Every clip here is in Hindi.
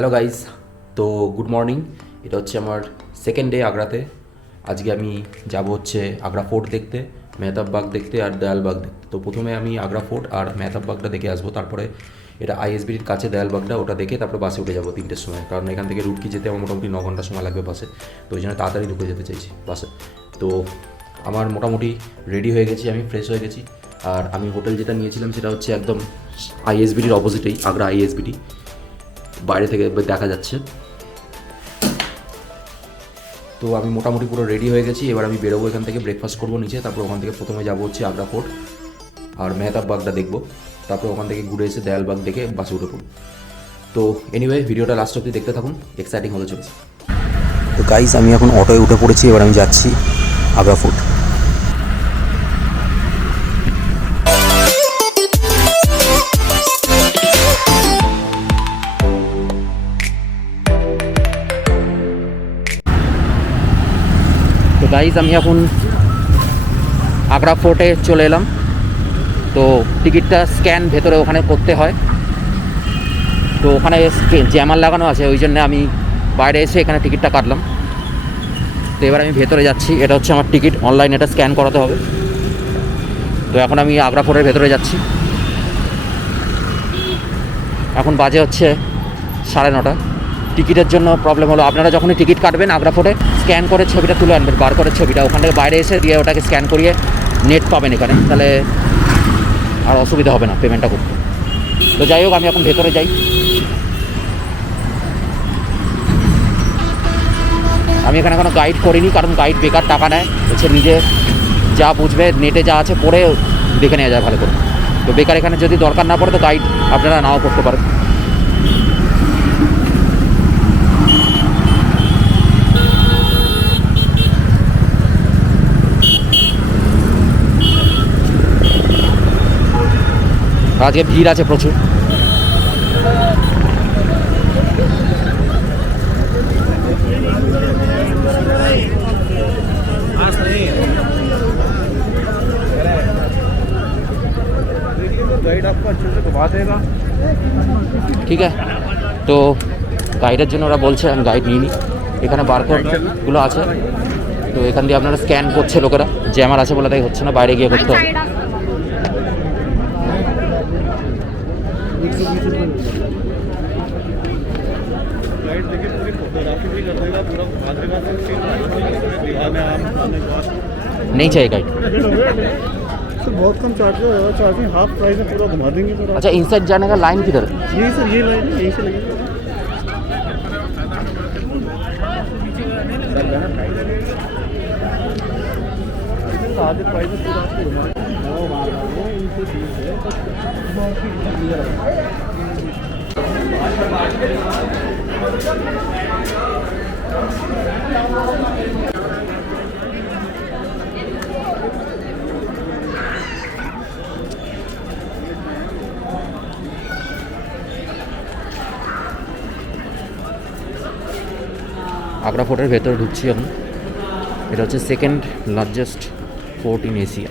হ্যালো গাইজ, তো গুড মর্নিং। এটা হচ্ছে আমার সেকেন্ড ডে আগ্রাতে। আজকে আমি যাব হচ্ছে আগ্রা ফোর্ট দেখতে, মেহতাব বাগ দেখতে আর দয়ালবাগ দেখতে। তো প্রথমে আমি আগ্রা ফোর্ট আর মেহতাব বাগটা দেখে আসবো, তারপরে এটা আইএসবির কাছে দয়ালবাগটা, ওটা দেখে তারপরে বাসে উঠে যাবো 3টের সময়। কারণ এখান থেকে রুটকি যেতে আমার মোটামুটি 9 ঘন্টা সময় লাগবে বাসে, তো ওই জন্য তাড়াতাড়ি ঢুকে যেতে চাইছি বাসে। তো আমার মোটামুটি রেডি হয়ে গেছি, আমি ফ্রেশ হয়ে গেছি। আর আমি হোটেল যেটা নিয়েছিলাম সেটা হচ্ছে একদম আইএসবিটির অপোজিটেই, আগ্রা আইএসবিটি, বাইরে থেকে দেখা যাচ্ছে। তো আমি মোটামুটি পুরো রেডি হয়ে গেছি। এবার আমি বেরোবো এখান থেকে, ব্রেকফাস্ট করবো নিচে, তারপর ওখান থেকে প্রথমে যাবো হচ্ছে আগ্রা ফোর্ট আর মেহতাব বাগটা দেখবো, তারপর ওখান থেকে ঘুরে এসে দয়ালবাগ দেখে বাসে উঠে পড়ব। তো এনিওয়ে, ভিডিওটা লাস্ট অবধি দেখতে থাকুন, এক্সাইটিং হতে চলেছে। তো গাইজ, আমি এখন অটোয় উঠে পড়েছি, এবার আমি যাচ্ছি আগ্রা ফোর্ট। তো গাইজ, আমি এখন আগ্রা ফোর্টে চলে এলাম। তো টিকিটটা স্ক্যান ভেতরে ওখানে করতে হয়, তো ওখানে জ্যামার লাগানো আছে, ওই জন্য আমি বাইরে এসে এখানে টিকিটটা কাটলাম। তো এবার আমি ভেতরে যাচ্ছি, এটা হচ্ছে আমার টিকিট, অনলাইন এটা স্ক্যান করাতে হবে। তো এখন আমি আগ্রা ফোর্টের ভেতরে যাচ্ছি। এখন বাজে হচ্ছে 9:30। টিকিটের জন্য প্রবলেম হলো, আপনারা যখনই টিকিট কাটবেন আগ্রা ফোর্টে স্ক্যান করে ছবিটা তুলে আনবেন, বার করে ছবিটা ওখান থেকে বাইরে এসে দিয়ে ওটাকে স্ক্যান করিয়ে নেট পাবেন এখানে, তাহলে আর অসুবিধা হবে না পেমেন্টটা করতে। তো যাই হোক, আমি এখন ভেতরে যাই। আমি এখানে কোনো গাইড করিনি, কারণ গাইড বেকার টাকা নেয়, হচ্ছে নিজে যা বুঝবে নেটে যা আছে পড়ে দেখে নেওয়া যায় ভালো করে। তো বেকার এখানে যদি দরকার না পড়ে তো গাইড আপনারা নাও করতে পারেন। আজকে ভিড় আছে প্রচুর। ঠিক আছে, তো গাইডের জন্য ওরা বলছে, আমি গাইড নিইনি। এখানে বারকোডগুলো আছে, তো এখান দিয়ে আপনারা স্ক্যান করছে লোকেরা, জ্যামার আছে বলে তাই হচ্ছে না, বাইরে গিয়ে করতে হবে। नहीं चाहिए गाइड, तो बहुत कम चार्जिंग हाफ प्राइस में पूरा घुमा देंगे सर। अच्छा इनसाइड जाने का लाइन किधर है? यही सर, ये लाइन है, यहीं से लगेगा। आधे प्राइस में पूरा आपको घुमा इनसे चीज़ है আগ্রা ফোর্টের ভেতরে ঢুকছি এখন। এটা হচ্ছে second largest fort in Asia.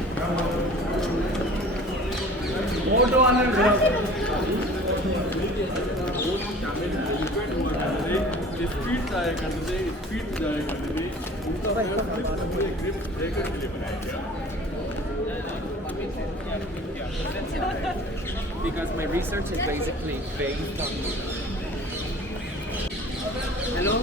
Because my research is basically based on. Hello?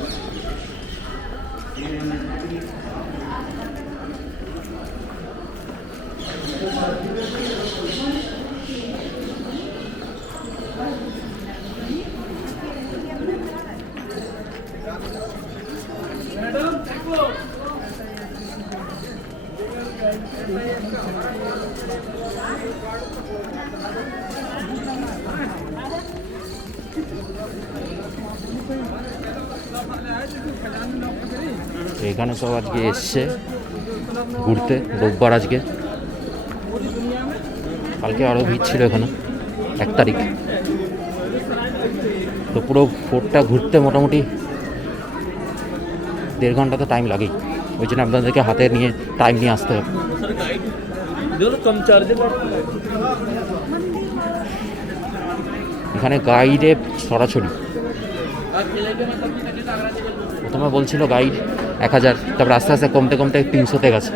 এখানে সব আজকে এসছে ঘুরতে, রোববার আজকে, কালকে আরও ভিড় ছিল এখানে 1 তারিখ। তো পুরো ফোর্টটা ঘুরতে মোটামুটি 1.5 ঘন্টা তো টাইম লাগেই, ওই জন্য আপনাদেরকে হাতে নিয়ে টাইম নিয়ে আসতে হবে। এখানে গাইডে ছড়াছড়ি, প্রথমে বলছিল গাইড 1000, তারপর আস্তে আস্তে কমতে কমতে 300-তে গেছে।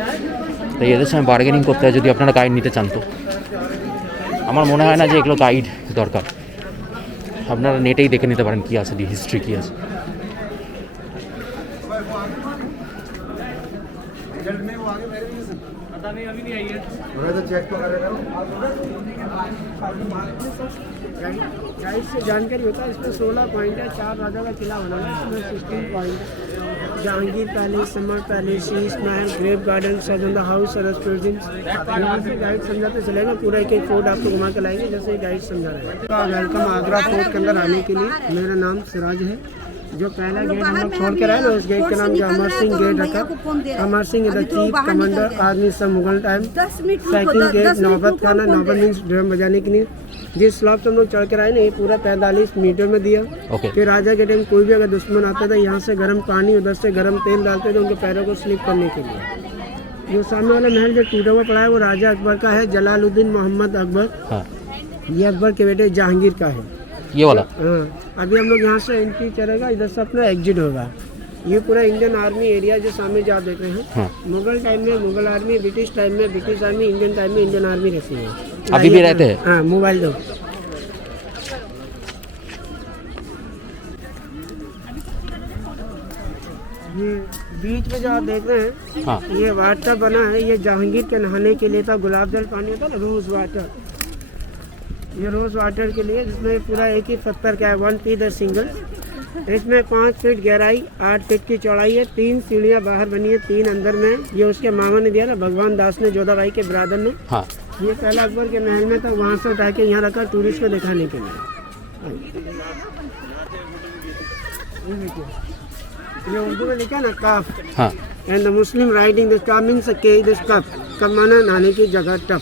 তাই এদের সঙ্গে বার্গেনিং করতে হয় যদি আপনারা গাইড নিতে চান। তো আমার মনে হয় না যে এগুলো গাইড দরকার, আপনারা নেটেই দেখে নিতে পারেন কী আছে, হিস্ট্রি কী আছে। गाइड से जानकारी होता है। इसमें 16 पॉइंट है, 4 राजा का किला बना है, इसमें 16 पॉइंट है। Jahangir palace, summer palace, Sheesh Mahal, grave garden, सरजंदा house, सरस प्रेजेंस। यहाँ से गाइड समझाते चलेगा, पूरा एक एक फोर्ट आपको घुमा के लाएंगे जैसे गाइड समझा रहे हैं। वेलकम आगरा फोर्ट के अंदर आने के लिए। मेरा नाम सिराज है। जो पहला गेट हम लोग छोड़ के रहे ना, उस गेट का नाम अमर सिंह गेट रखा। Amar Singh is the chief commander army सब मुगल टाइम। सेकंड गेट नौबत खाना, नौबत मीन्स ड्रम बजाने के लिए। जिस स्लॉप से हम लोग चढ़ कर आए ना, ये पूरा 45 मीटर में दिया। फिर राजा के टाइम कोई भी अगर दुश्मन आता था, यहाँ से गर्म पानी, उधर से गर्म तेल डालते थे उनके पैरों को स्लिप करने के लिए। जो सामने वाला महल जो टूटा हुआ पड़ा है वो राजा अकबर का है, जलालुद्दीन मोहम्मद अकबर। ये अकबर के बेटे जहांगीर का है, ये वाला। हाँ, अभी हम लोग यहाँ से एंट्री चलेगा, इधर से अपना एग्जिट होगा। ये पूरा इंडियन आर्मी एरिया जो सामने जो आप देख रहे हैं, मुगल टाइम में मुगल आर्मी, ब्रिटिश टाइम में ब्रिटिश आर्मी, इंडियन टाइम में इंडियन आर्मी रहती है। अभी भी रहते हैं? हाँ, मोबाइल दो। ये बीच में जो आप देख रहे हैं, ये वाटर बना है, ये जहांगीर के नहाने के लिए था। गुलाब जल पानी होता है ना, रोज वाटर, ये रोज वाटर के लिए, जिसमें पूरा एक ही पत्थर का है, 1 फीट सिंगल। इसमें 5 फीट गहराई, 8 फीट की चौड़ाई है। 3 सीढ़ियाँ बाहर बनी है, 3 अंदर में। ये उसके मामा ने दिया ना, भगवान दास ने, जोधा भाई के ब्रादर ने। ये पहला अकबर के महल में था, वहाँ से उठा के यहाँ रखा टूरिस्ट को दिखाने के लिए। ये उर्दू में लिखा ना, काफ। And the Muslim writing this काफ मींस के, दिस कप, कब माना नहाने की जगह, टप।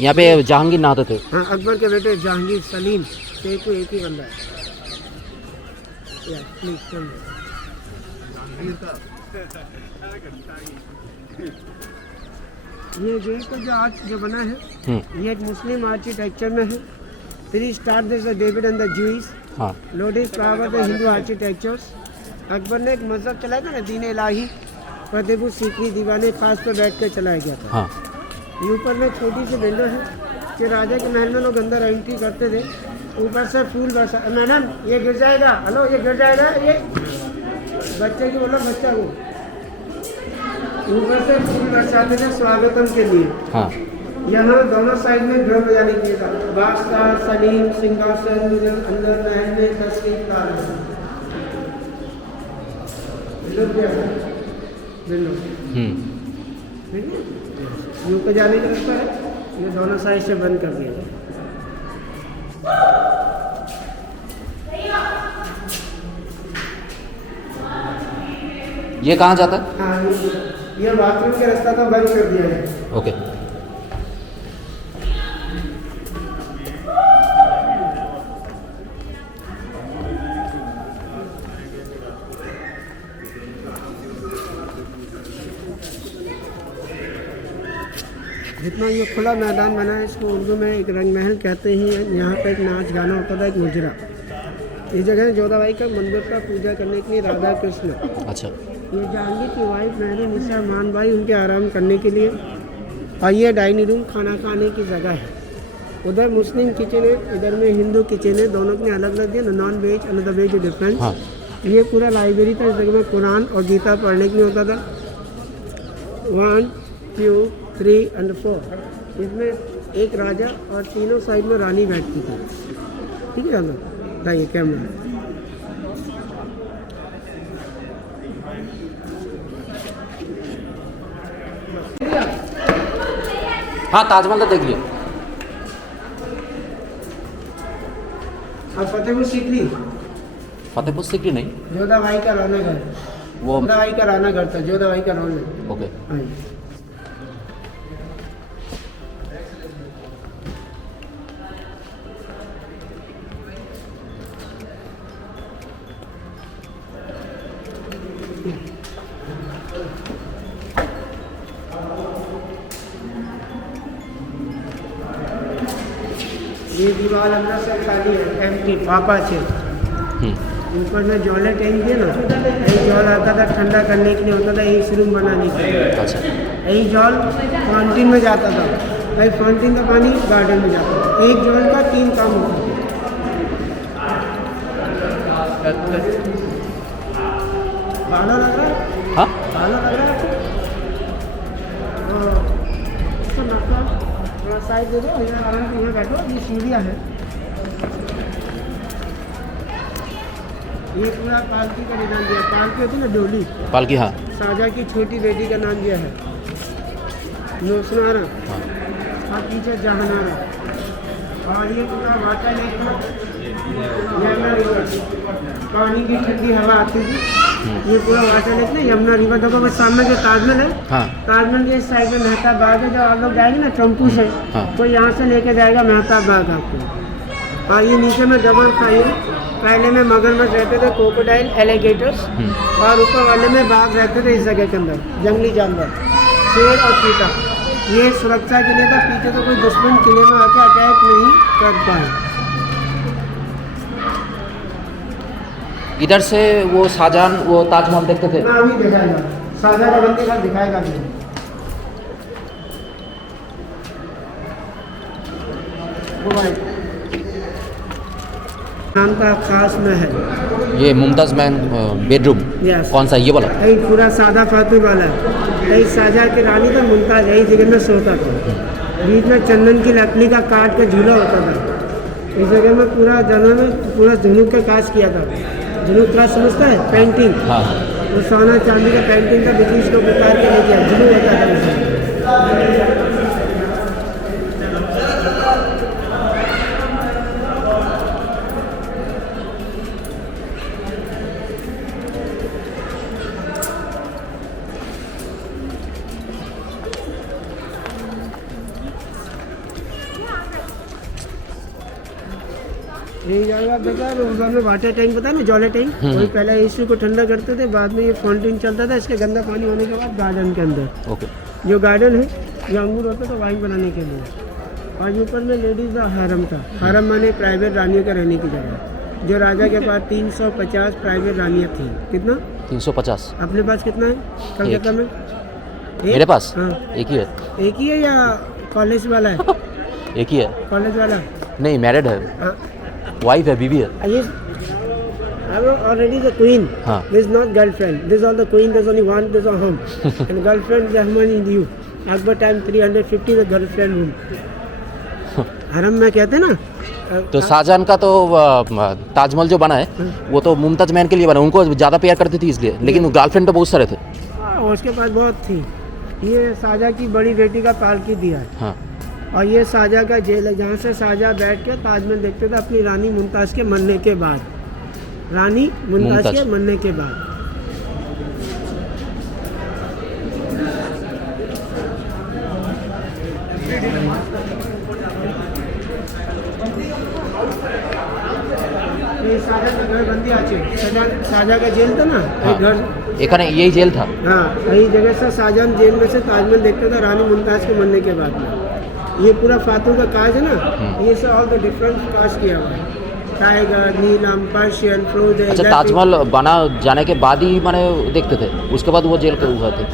यहाँ पे जहांगीर नहाते थे। हाँ, अकबर के बेटे जहांगीर सलीम, एक ही बंदा है। ये गेट का जो आर्च जो बना है, ये एक मुस्लिम आर्किटेक्चर में है। 3 star this David and the Jews, lotus flower the Hindu architectures. Akbar ने एक मजहब चलाया था ना, दीन इलाही, फतेहपुर सीकरी दीवाने खास पर बैठ कर चलाया गया था। ये ऊपर में छोटी सी विंडो है कि राजा के महल में लोग अंदर एंट्री करते थे। ऊपर से फूल बरसा, मैडम ये गिर जाएगा, हेलो ये गिर जाएगा, ये बच्चे की बोलो, बच्चा को ऊपर से फूल बरसाते थे स्वागतम के लिए। यहाँ दोनों साइड में ड्रम बजाने के लिए था। बादशाह सलीम सिंहासन अंदर महल में तस्वीर ला रहे हैं। ऊपर जाने का रास्ता है, ये दोनों साइड से बंद कर दिया। ये कहाँ जाता है? हाँ, ये बाथरूम के रास्ता तो बंद कर दिया है। ओके। जितना ये खुला मैदान बना है, इसको उर्दू में एक रंग महल कहते हैं। यहाँ पे एक नाच गाना होता था, एक मुजरा। ये जगह है जोधा भाई का मंदिर का पूजा करने के लिए, राधा कृष्ण। अच्छा। ये जहांगीर की वाइफ मेहरी निशा मान भाई, उनके आराम करने के लिए। और ये डाइनिंग रूम, खाना खाने की जगह है। उधर मुस्लिम किचन है, इधर में हिंदू किचन है। दोनों के अलग अलग दिया ना, non veg another veg difference. ये पूरा लाइब्रेरी था, इस जगह में कुरान और गीता पढ़ने के लिए होता था। 1, 2, 3 और 4। इसमें एक राजा और तीनों साइड में रानी बैठती थी। ठीक है ना, लाइए कैमरा। हाँ, ताजमहल तो देख लिया। और फतेहपुर सीकरी, फतेहपुर सीकरी नहीं, जोधा भाई का राना घर, वो जोधा भाई का राना घर था, जोधा भाई का राना। ओके। ये दीवार अंदर से खाली है, एम्प्टी, फापा है। ऊपर में जॉले टैंक दिए ना, यही जॉल आता था ठंडा करने के लिए, होता था एक रूम बनाने के लिए। अच्छा यही जॉल फाउंटेन में जाता था, भाई फाउंटेन का पानी गार्डन में जाता था। एक जॉल का 3 काम होता था। भाला लग रहा है, हाँ भाला लग रहा है। और इसको नक्का थोड़ा साइड दे दो, यहाँ आराम से यहाँ बैठो। ये सीढ़ियाँ है, ये पूरा पालकी का डिजाइन दिया। पालकी होती है ना, डोली, पालकी, हाँ साजा की छोटी बेटी का नाम दिया है नोसनारा, और पीछे जहानारा। और ये पूरा वाटर लेक था, यमुना रिवर, पानी की ठंडी हवा आती थी। ये पूरा वाटर लेक ना, यमुना रिवर। देखो बस सामने जो ताजमहल है, हाँ ताजमहल के इस साइड में मेहताब बाग है। जब आप लोग जाएंगे ना टेम्पू से, हाँ। तो यहाँ से लेके जाएगा मेहताब बाग आपको। और ये नीचे में डबल खाई है। पहले में मगरमच्छ रहते थे, क्रोकोडाइल, एलिगेटर्स, और ऊपर वाले में बाघ रहते थे। इस जगह के अंदर जंगली जानवर, शेर और चीता। ये सुरक्षा के लिए था, पीछे तो कोई दुश्मन किले में आके अटैक नहीं कर पाए। इधर से वो शाहजहान वो ताजमहल देखते थे। ना अभी दिखाएगा, साझा का बंदी का दिखाएगा अभी। वो भाई नाम था खास महल। ये मुमताज़ महल बेडरूम Yes. कौन सा, ये वाला? यही पूरा सादा फातू वाला है। यही शाहजहाँ की रानी था मुमताज, यही जगह में सोता था। बीच में चंदन की लकड़ी का काट के झूला होता था। इस जगह में पूरा जगह में पूरा झुनुक का काज किया था। झुनुक काज समझता है? पेंटिंग। हाँ वो सोना चांदी का पेंटिंग का ब्रिटिश को उतार के ले गया, झुनुक होता था उसमें। यही जगह देखा है, उधर में वाटर टैंक पता है ना, जॉले टैंक, वही पहले एसी को ठंडा करते थे, बाद में ये फाउंटेन चलता था। इसके गंदा पानी होने के बाद गार्डन के अंदर, ओके। जो गार्डन है, ये अंगूर होता था वाइन बनाने के लिए। और ऊपर में लेडीज का हरम था। हरम माने प्राइवेट रानियों का रहने की जगह। जो राजा के पास 350 प्राइवेट रानियाँ थी। कितना? 350। अपने पास कितना है कलकत्ता में? मेरे पास हाँ, एक ही है। एक ही है या कॉलेज वाला है? एक ही है। कॉलेज वाला? नहीं, मैरिड है, हाँ, वाइफ है, बीवी है। Yes, I'm already the queen. हाँ। This is not girlfriend. This is all the queen. There's only one. There's a home. And girlfriend, the money in you. Akbar time 350 the girlfriend room. हरम में कहते हैं ना। तो शाहजहान का तो ताजमहल जो बना है वो तो मुमताज महल के लिए बना, उनको ज़्यादा प्यार करती थी इसलिए, लेकिन गर्लफ्रेंड तो बहुत सारे थे। उसके पास बहुत थी। ये शाहजहाँ की बड़ी बेटी का पालकी दिया है। हाँ और ये शाहजहाँ का जेल है, जहाँ से शाहजहाँ बैठ के ताजमहल देखते थे अपनी रानी मुमताज़ के मरने के बाद। रानी मुमताज़ के मरने के बाद। ये शाहजहाँ का घर बंदी आचे, शाहजहाँ का जेल था ना, हाँ। घर। एखाने यही जेल था। हाँ, यही जगह से शाहजहाँ जेल में से ताजमहल देखता था रानी मुमताज़ के मरने के बाद में। ये पूरा फातू का काज है ना, ये से ऑल द डिफरेंट काज किया हुआ है। टाइगर, नीलम, पर्शियन, फ्रोज। अच्छा, ताजमहल बना जाने के बाद ही मैंने देखते थे, उसके बाद वो जेल के हुआ थे।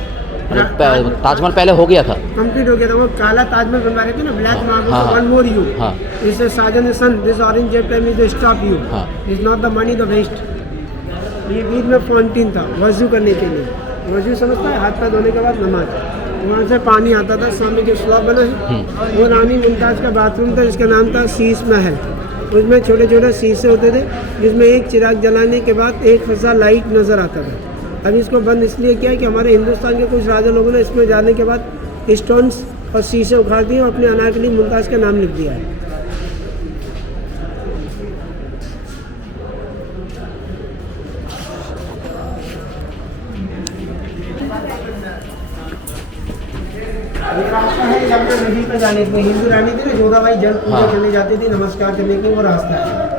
ताजमहल पहले हो गया था, कंप्लीट हो गया था। वो काला ताजमहल बनवा रहे थे ना, ब्लैक मार्बल, हाँ, वन मोर यू। हाँ। इससे शाहजहाँ ने सन this orange jet time is stop you, हाँ। Is not the money the waste. ये बीच में फाउंटेन था वजू करने के लिए। वजू समझता है? हाथ पैर धोने के बाद नमाज, वहाँ से पानी आता था। सामने जो स्लॉब बना है वो रानी मुमताज़ का बाथरूम था, जिसका नाम था शीश महल। उसमें छोटे छोटे शीशे होते थे, जिसमें एक चिराग जलाने के बाद एक फसा लाइट नज़र आता था। अभी इसको बंद इसलिए किया कि हमारे हिंदुस्तान के कुछ राजा लोगों ने इसमें जाने के बाद स्टोन्स और शीशे उखाड़ दिए और अपने अनारकली मुमताज़ का नाम लिख दिया है। ये रास्ता है यमुना नदी पे जाने के लिए। हिंदू रानी थी ना जोधाबाई, जल पूजा हाँ। करने जाती थी, नमस्कार करने के लिए, वो रास्ता है।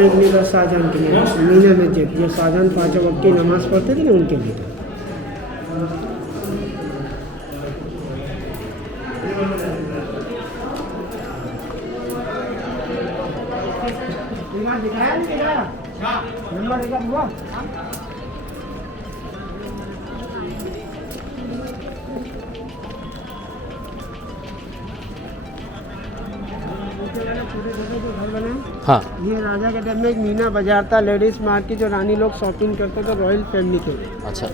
प्रेजेंटली था शाहजहां के लिए, मीना मस्जिद, जो शाहजहां पाँचों वक्त की नमाज़ पढ़ते थे ना, उनके लिए था। नंबर एक हुआ। हाँ ये राजा के टाइम में एक मीना बाजार था, लेडीज मार्केट, जो रानी लोग शॉपिंग करते थे रॉयल फैमिली के लिए। अच्छा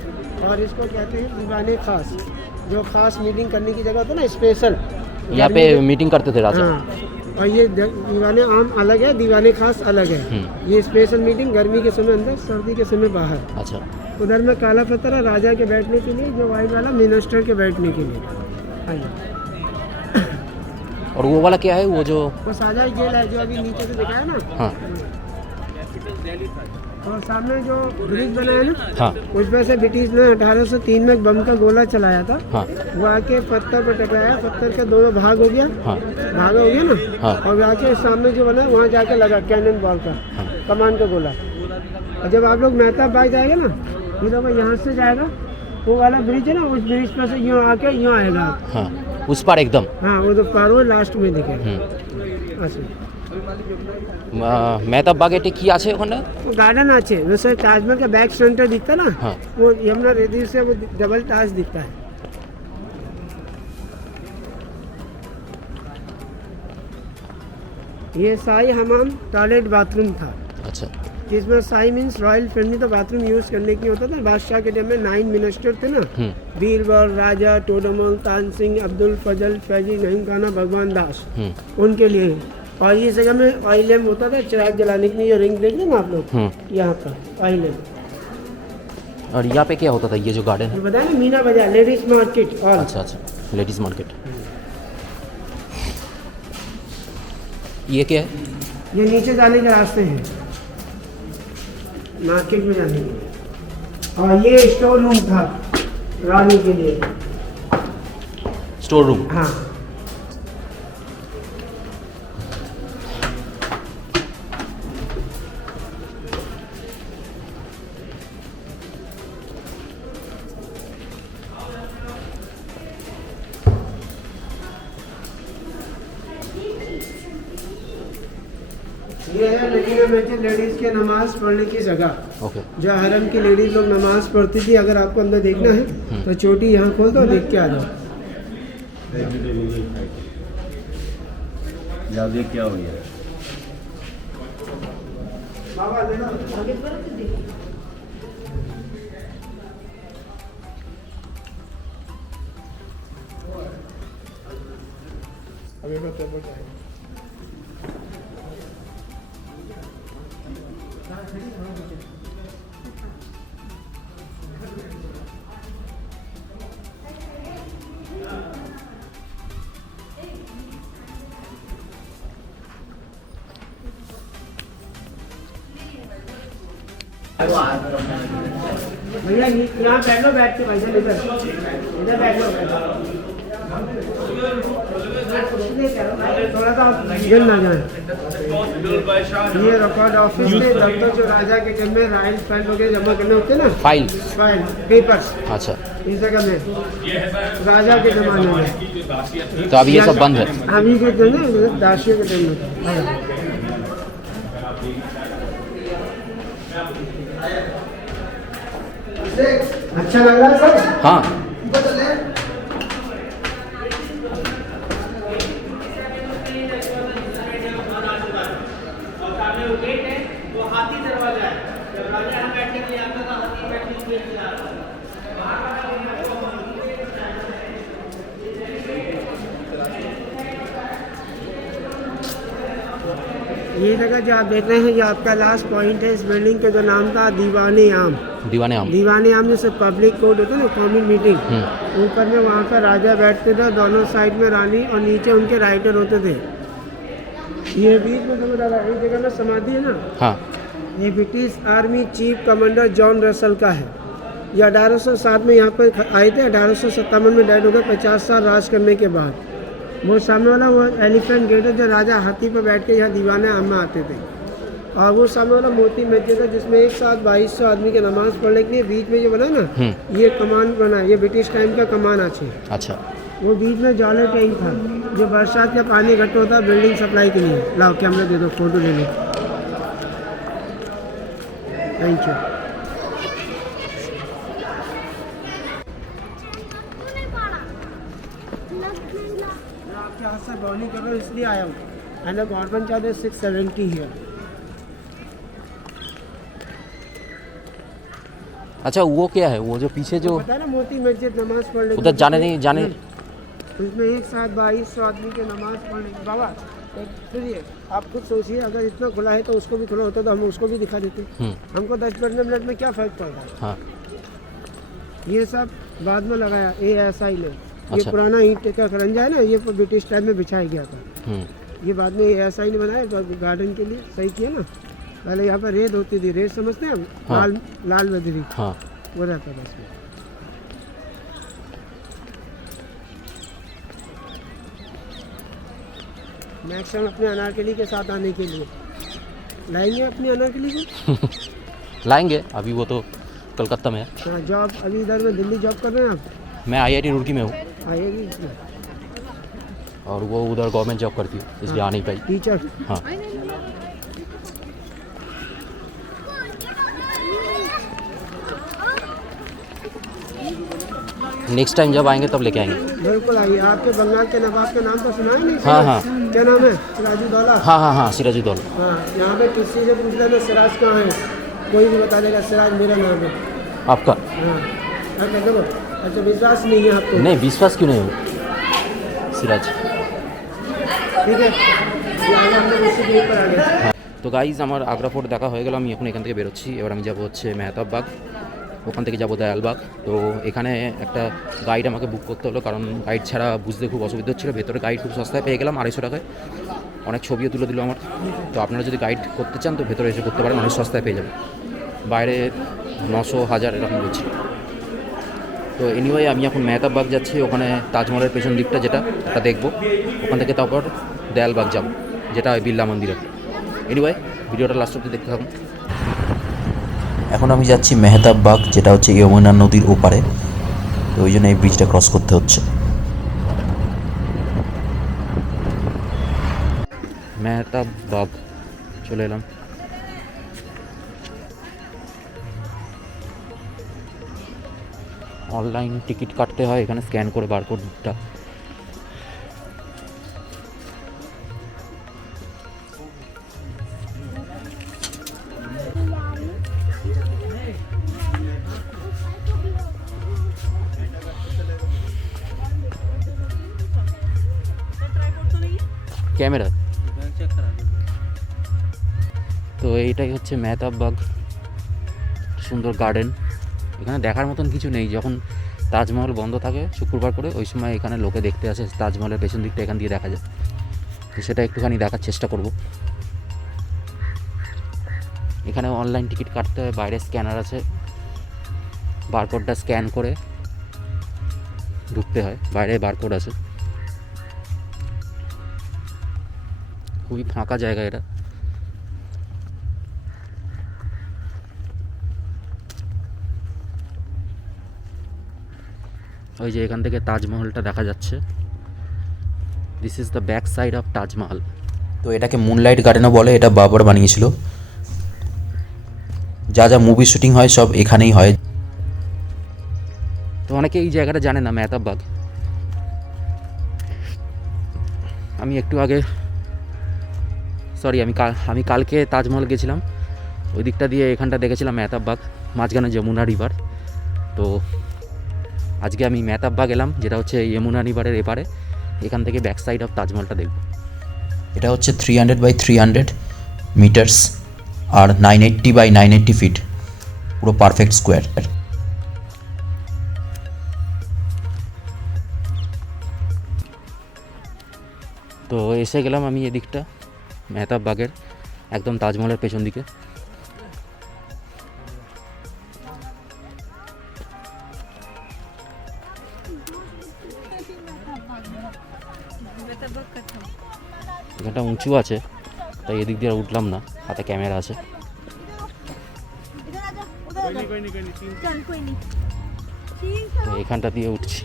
और इसको कहते हैं दीवाने खास, जो खास मीटिंग करने की जगह होता है ना, स्पेशल। यहाँ पे मीटिंग करते थे राजा। हाँ, और ये दीवाने आम अलग है, दीवाने खास अलग है। ये स्पेशल मीटिंग गर्मी के समय अंदर, सर्दी के समय बाहर। अच्छा उधर में काला पत्थर है राजा के बैठने के लिए, जो वाइट वाला मिनिस्टर के बैठने के लिए। हाँ, और वो वाला क्या है, वो जो वो शाहजहां जेल है जो अभी नीचे से दिखाया ना। हाँ और सामने जो ब्रिज बना है ना, हाँ उसमें से ब्रिटिश ने 1803 में एक बम का गोला चलाया था। हाँ वो आके पत्थर पर टकराया, पत्थर के दोनों भाग हो गया, हाँ भागा हो गया ना। हाँ। और आके सामने जो बना वहाँ जाके लगा कैनन बॉल का, कमान का गोला। और जब आप लोग मेहताब बाग जाएगा ना, ये लोग यहाँ से जाएगा, वो वाला ब्रिज है ना, उस ब्रिज पर से यूँ आके यूँ आएगा। हाँ उस पर एकदम। हाँ, वो तो पारो लास्ट में दिखेगा। अच्छा, মেহতাব বাগে কি আছে ওখানে? वो गार्डन আছে, जैसे ताजमहल का बैक सेंटर दिखता है ना, हाँ वो यमुना नदी से वो डबल ताज दिखता है। ये शाही हमाम टॉयलेट बाथरूम था, अच्छा जिसमें शाही मीन्स रॉयल फैमिली, तो बाथरूम यूज़ करने की होता था। बादशाह के टाइम में 9 मिनिस्टर थे ना, बीरबल, राजा, टोडरमल, तान सिंह, अब्दुल फजल, फैजी, नईम खाना, भगवान दास, उनके लिए। और ये जगह में ऑयल लैम्प होता था, चिराग जलाने के लिए। ये रिंग देख लें ना आप लोग, यहाँ पर ऑयल लैम्प। और यहाँ पे क्या होता था, ये जो गार्डन है? ये बताया ना, मीना बाजार, लेडीज मार्केट। और अच्छा अच्छा, लेडीज मार्केट। ये क्या है? ये नीचे जाने के रास्ते हैं मार्केट में जाने के लिए। और ये स्टोर रूम था रानी के लिए। Store room. हाँ, ये है मदीना मस्जिद, लेडीज के नमाज पढ़ने की जगह। ओके जो हरम की लेडीज लोग नमाज पढ़ती थी। अगर आपको अंदर देखना है तो चोटी यहाँ खोल दो, देख के आ जाओ। क्या हो गया? भैया यहाँ बैठ लो, बैठ के भाई साहब इधर बैठ लो। थोड़ा सा गिर ना जाए। ये रिकॉर्ड ऑफिस में दफ्तर, जो राजा के टाइम में राइल फाइल वगैरह जमा करने होते हैं ना, फाइल पेपर्स, अच्छा, इस जगह में राजा के जमाने में। तो अभी ये सब बंद है? अभी के टाइम में दासियों के टाइम में। अच्छा लग रहा है सर? हाँ ये जगह जो आप देख रहे हैं, ये आपका लास्ट पॉइंट है। इस बिल्डिंग का जो नाम था दीवाने आम। दीवाने आम। दीवाने आम जैसे पब्लिक कोर्ट होता है ना, कॉमन मीटिंग, ऊपर में वहाँ का राजा बैठते थे, दोनों साइड में रानी, और नीचे उनके राइटर होते थे। ये बीच में समझ आ रहा है, इस जगह में समाधि है ना, हाँ ये British army chief commander John Russell का है। ये 1807 में यहाँ पर आए थे, 1857 में डेड हो गए, 50 साल राज करने के बाद। वो सामने वाला वो एलिफेंट गेट है, जो राजा हाथी पर बैठ के यहाँ दीवाने आम में आते थे। और वो सामने वाला मोती मस्जिद है जिसमें एक साथ 2200 आदमी की नमाज पढ़ने के लिए बीच में जो बना है ना, ये कमान बना है, ये ब्रिटिश टाइम का कमान আছে। अच्छा वो बीच में जाले टैंक था जो बरसात का पानी इकट्ठा होता है बिल्डिंग सप्लाई के लिए। लाओ कैमरा दे दो, फोटो ले लो। Thank you. आपके हाथ से बॉनी कर रहा हूँ इसलिए आया हूँ। एंड गवर्नमेंट चार्ज 670 है। अच्छा वो क्या है, वो जो पीछे जो पता है ना मोती मस्जिद नमाज पढ़ने के उधर लिए जाने नहीं जाने उसमें एक साथ 2200 आदमी के नमाज पढ़ने के बाबा सुनिए, आप खुद सोचिए अगर इतना खुला है तो उसको भी खुला होता तो हम उसको भी दिखा देते। हमको 10-15 मिनट में क्या फ़र्क पड़ रहा है। हाँ ये सब बाद में लगाया ASI ने। ये अच्छा। पुराना ईंट का खरंजा है ना, ये ब्रिटिश टाइम में बिछाया गया था। ये बाद में ASI ने बनाया गार्डन के लिए, सही किया ना। पहले यहाँ पर रेत होती थी, रेत समझते हैं हम, हाँ। लाल बजरी, हाँ वो रहता था इसमें। मैक्सिमम अपने अनारकली के साथ आने के लिए लाएंगे अपनी अनारकली को। लाएंगे, अभी वो तो कलकत्ता में है। हाँ जॉब अभी इधर में दिल्ली जॉब कर रहे हैं आप। मैं IIT रुड़की में हूँ आएगी इसमें और वो उधर गवर्नमेंट जॉब करती है इसलिए आ नहीं पाई। टीचर। हाँ नेक्स्ट टाइम जब आएंगे तब लेके आएंगे। बिल्कुल आइए। आपके बंगाल के नवाब का नाम तो सुना है नहीं? हाँ हाँ क्या नाम है? सिराजुद्दौला। हाँ हाँ हाँ सिराजुद्दौला। हाँ यहाँ पे किसी से पूछ लेना सिराज कहाँ है, कोई भी बता देगा सिराज मेरा नाम है। आपका हाँ अच्छा देखो, अच्छा विश्वास नहीं है आपको? नहीं विश्वास क्यों नहीं हो सिराज। ठीक है यहाँ हम लोग उसी के ऊपर आ गए। তো গাইজ আমার আগ্রা ফোর্ট দেখা হয়ে গেল। আমি এখন এখান থেকে বেরোচ্ছি। এবার আমি যাবো হচ্ছে মেহতাব বাগ, ওখান থেকে যাবো দয়ালবাগ। তো এখানে একটা গাইড আমাকে বুক করতে হলো কারণ গাইড ছাড়া বুঝতে খুব অসুবিধা হচ্ছিলো। ভেতরে গাইড খুব সস্তায় পেয়ে গেলাম 250 টাকায়, অনেক ছবিও তুলে দিল আমার। তো আপনারা যদি গাইড করতে চান তো ভেতরে এসে করতে পারেন, অনেক সস্তায় পেয়ে যাবেন। বাইরে 900 1000 এরকম বলছি। তো এনিওয়ে আমি এখন মেহতাব বাগ যাচ্ছি, ওখানে তাজমহলের পেছন দিকটা যেটা ওটা দেখবো। ওখান থেকে তারপর দয়ালবাগ যাব যেটা বিড়লা মন্দির আছে। এনিওয়ে ভিডিওটা লাস্ট অবধি দেখতে থাকুন। এখন আমি যাচ্ছি মেহতাব বাগ যেটা হচ্ছে যমুনা নদীর ওপারে, তো ওই জন্য এই ব্রিজটা ক্রস করতে হচ্ছে। মেহতাব বাগ চলে এলাম। অনলাইন টিকিট কাটতে হয় এখানে, স্ক্যান করে বারকোডটা। ক্যামেরা তো এইটাই হচ্ছে মেহতাব বাগ, সুন্দর গার্ডেন। এখানে দেখার মতন কিছু নেই। যখন তাজমহল বন্ধ থাকে শুক্রবার করে ওই সময় এখানে লোকে দেখতে আসে, তাজমহলের পেছন দিকটা এখান দিয়ে দেখা যায়। তো সেটা একটুখানি দেখার চেষ্টা করব। এখানে অনলাইন টিকিট কাটতে হয়, বাইরে স্ক্যানার আছে, বারকোডটা স্ক্যান করে ঢুকতে হয়। বাইরে বারকোড আছে। খুবই ফাঁকা জায়গা এটা। ওই যে এখান থেকে তাজমহলটা দেখা যাচ্ছে। This is the back side of Taj Mahal. তো এটাকে মুনলাইট গার্ডেনও বলে, এটা বাবর বানিয়েছিল। যা যা মুভি শুটিং হয় সব এখানেই হয়। তো অনেকে এই জায়গাটা জানে না মেহতাব বাগ। আমি একটু আগে আমি কালকে তাজমহল গেছিলাম, ওই দিকটা দিয়ে এখানটা দেখেছিলাম মেহতাব বাগ, মাঝখানে যমুনা রিভার। তো আজকে আমি মেহতাব বাগ এলাম যেটা হচ্ছে যমুনা রিভারের এপারে। এখান থেকে ব্যাক সাইড অফ তাজমহলটা দেখব। এটা হচ্ছে 300 বাই 300 মিটার্স আর 980 বাই 980 ফিট, পুরো পারফেক্ট স্কোয়ার। তো এসে গেলাম আমি এদিকটা মেহতাব বাগের, একদম তাজমহলের পেছন দিকে। এখানটা উঁচু আছে তাই এদিক দিয়ে উঠলাম না। হাতে ক্যামেরা আছে। তো এখানটা দিয়ে উঠছি।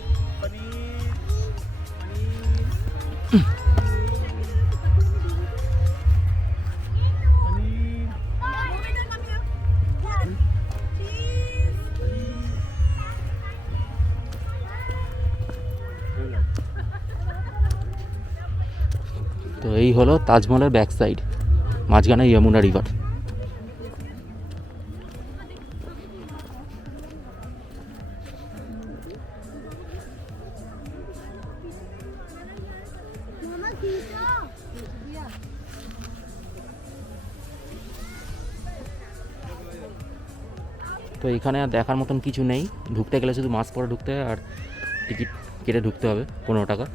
তো এই হলো তাজমহলের ব্যাক সাইড, মাঝখানে যমুনা রিভার। তো এখানে আর দেখার মতন কিছু নেই, ঢুকতে গেলে শুধু মাস্ক পরে ঢুকতে হয় আর টিকিট কেটে ঢুকতে হবে 15 টাকা।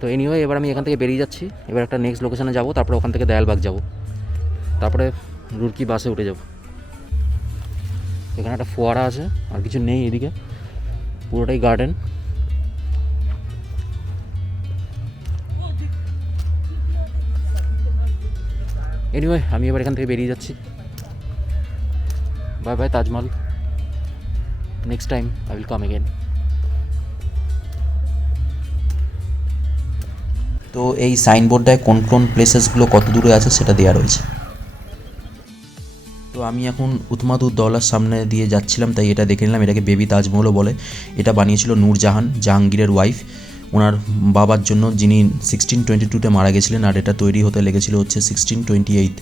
তো এনিওয়ে এবার আমি এখান থেকে বেরিয়ে যাচ্ছি, এবার একটা নেক্সট লোকেশানে যাব, তারপরে ওখান থেকে দয়ালবাগ যাব, তারপরে রুরকি বাসে উঠে যাব। এখানে একটা ফোয়ারা আছে, আর কিছু নেই এদিকে, পুরোটাই গার্ডেন। এনিওয়ে আমি এবার এখান থেকে বেরিয়ে যাচ্ছি। Bye bye Taj Mahal, next time I will come again. তো এই সাইনবোর্ডটায় কোন কোন প্লেসেসগুলো কত দূরে আছে সেটা দেওয়া রয়েছে। তো আমি এখন উতমাদ-উদ-দৌলার সামনে দিয়ে যাচ্ছিলাম, তাই এটা দেখে নিলাম। এটাকে বেবি তাজমহলও বলে। এটা বানিয়েছিল নূরজাহান, জাহাঙ্গীরের ওয়াইফ, ওনার বাবার জন্য, যিনি 1622-তে মারা গেছিলেন। আর এটা তৈরি হতে লেগেছিল হচ্ছে 1628।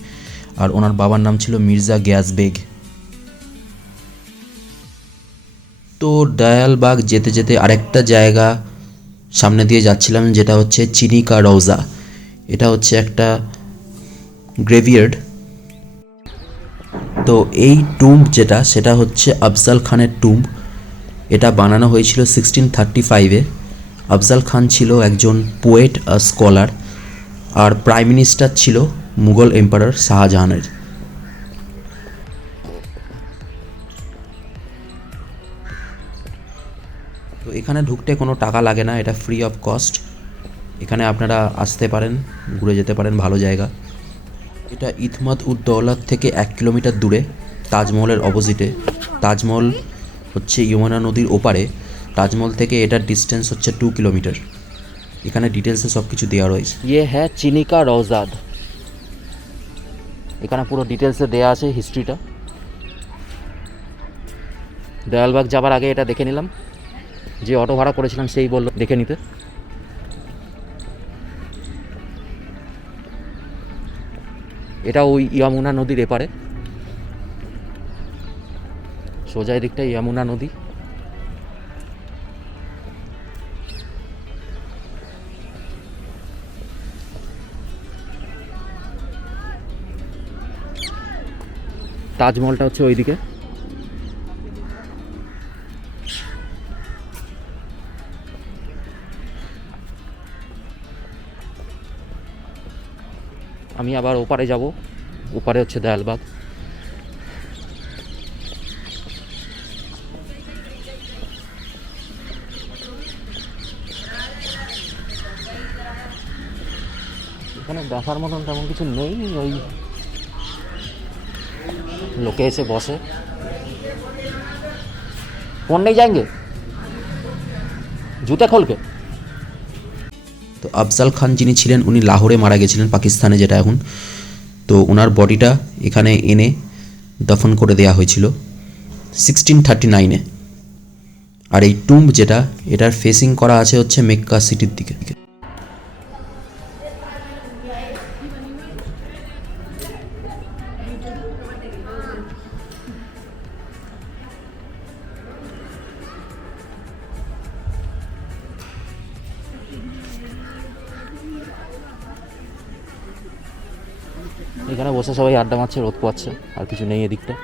আর ওনার বাবার নাম ছিল মির্জা গিয়াস বেগ। তো দয়ালবাগ যেতে যেতে আরেকটা জায়গা সামনে দিয়ে যাচ্ছিলাম, যেটা হচ্ছে চিনিকা রওজা। এটা হচ্ছে একটা গ্রেভিয়ার্ড। তো এই টুম্ব যেটা, সেটা হচ্ছে আফজাল খানের টুম্ব। এটা বানানো হয়েছিল 1635-এ। আফজাল খান ছিল একজন পোয়েট আর স্কলার, আর প্রাইম মিনিস্টার ছিল মুঘল এম্পারার শাহজাহানের। তো এখানে ঢুকতে কোনো টাকা লাগে না, এটা ফ্রি অফ কস্ট। এখানে আপনারা আসতে পারেন, ঘুরে যেতে পারেন, ভালো জায়গা। এটা উতমাদ-উদ-দৌলার থেকে 1 কিলোমিটার দূরে, তাজমহলের অপোজিটে। তাজমহল হচ্ছে যমুনা নদীর ওপারে, তাজমহল থেকে এটার ডিস্টেন্স হচ্ছে 2 কিলোমিটার। এখানে ডিটেলসে সব কিছু দেওয়া রয়েছে। ইয়ে হ্যাঁ চিনিকা রওজাদ, এখানে পুরো ডিটেলসে দেওয়া আছে হিস্ট্রিটা। দয়ালবাগ যাবার আগে এটা দেখে নিলাম, যে অটো ভাড়া করেছিলাম সেই বললো দেখে নিতে। এটা ওই যমুনা নদীর এপারে, সোজা দিকটা যমুনা নদী। তাজমহলটা হচ্ছে ওইদিকে। আমি আবার ওপারে যাব, ওপারে হচ্ছে দয়ালবাগ। এখানে দেখার মতন তেমন কিছু নেই, ওই লোকে এসে বসে। फोन नहीं जाएंगे जूते खोल के। তো আফজাল খান যিনি ছিলেন, উনি লাহোরে মারা গেছিলেন, পাকিস্তানে যেটা এখন। তো ওনার বডিটা এখানে এনে দফন করে দেওয়া হয়েছিল 1639-এ। আর এই টুম্ব যেটা, এটার ফেসিং করা আছে হচ্ছে মেক্কা সিটির দিকে। এখানে বসে সবাই আড্ডা মারছে, রোদ পোয়াচ্ছে, আর কিছু নেই এদিকটা।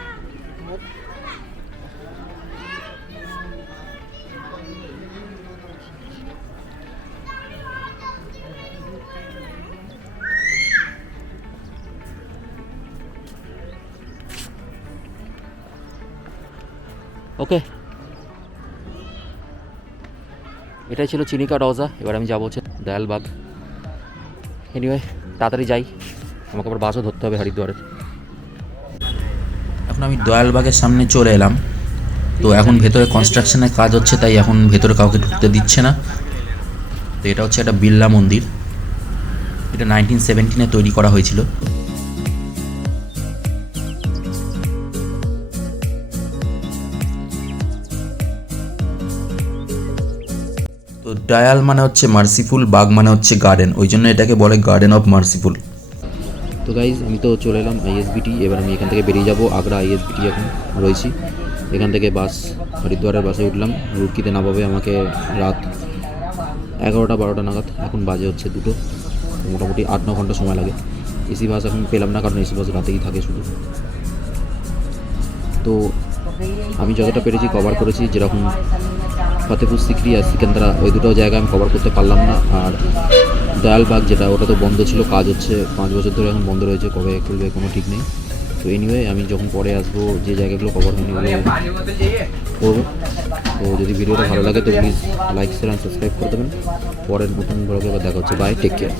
ওকে, এটাই ছিল চিনিকা রওজা। এবার আমি যাবো হচ্ছে দয়ালবাগ। এনিওয়ে তাড়াতাড়ি যাই, আমাকে আবার বাসও ধরতে হবে হরিদ্বারের। এখন আমি দয়ালবাগের সামনে চলে এলাম। তো এখন ভেতরে কনস্ট্রাকশনের কাজ হচ্ছে, তাই এখন ভেতরে কাউকে ঢুকতে দিচ্ছে না। তো এটা হচ্ছে একটা বিড়লা মন্দির, এটা 1917 তৈরি করা হয়েছিল। তো ডায়াল মানে হচ্ছে মার্সিফুল, বাগ মানে হচ্ছে গার্ডেন, ওই জন্য এটাকে বলে গার্ডেন অফ মার্সিফুল। তো গাইজ আমি তো চলে এলাম আইএসবিটি। এবার আমি এখান থেকে বেরিয়ে যাব আগ্রা আইএসবিটি। এখন রয়েছি এখান থেকে বাস, হরিদ্বারের বাসে উঠলাম। রুটকিতে নামাবে আমাকে রাত 11টা-12টা নাগাদ। এখন বাজে হচ্ছে 2টো। মোটামুটি 8-9 ঘন্টা সময় লাগে। এসি বাস এখন পেলাম না, কারণ এসি বাস রাতেই থাকে শুধু। তো আমি যতটা পেরেছি কভার করেছি, যেরকম ফতেপুর সিকরি আর সিকান্দ্রা, ওই দুটো জায়গা আমি কভার করতে পারলাম না। আর দয়ালবাগ যেটা, ওটা তো বন্ধ ছিল, কাজ হচ্ছে 5 বছর ধরে এখন বন্ধ রয়েছে, কবে খুলবে কোনো ঠিক নেই। তো এনিওয়ে আমি যখন পরে আসবো, যে জায়গাগুলো কভার হয়নি ওগুলো করবো। তো যদি ভিডিওটা ভালো লাগে তো please like share and subscribe করে দেবেন। পরের নতুন ব্লগে আবার দেখা হচ্ছে। Bye, take care.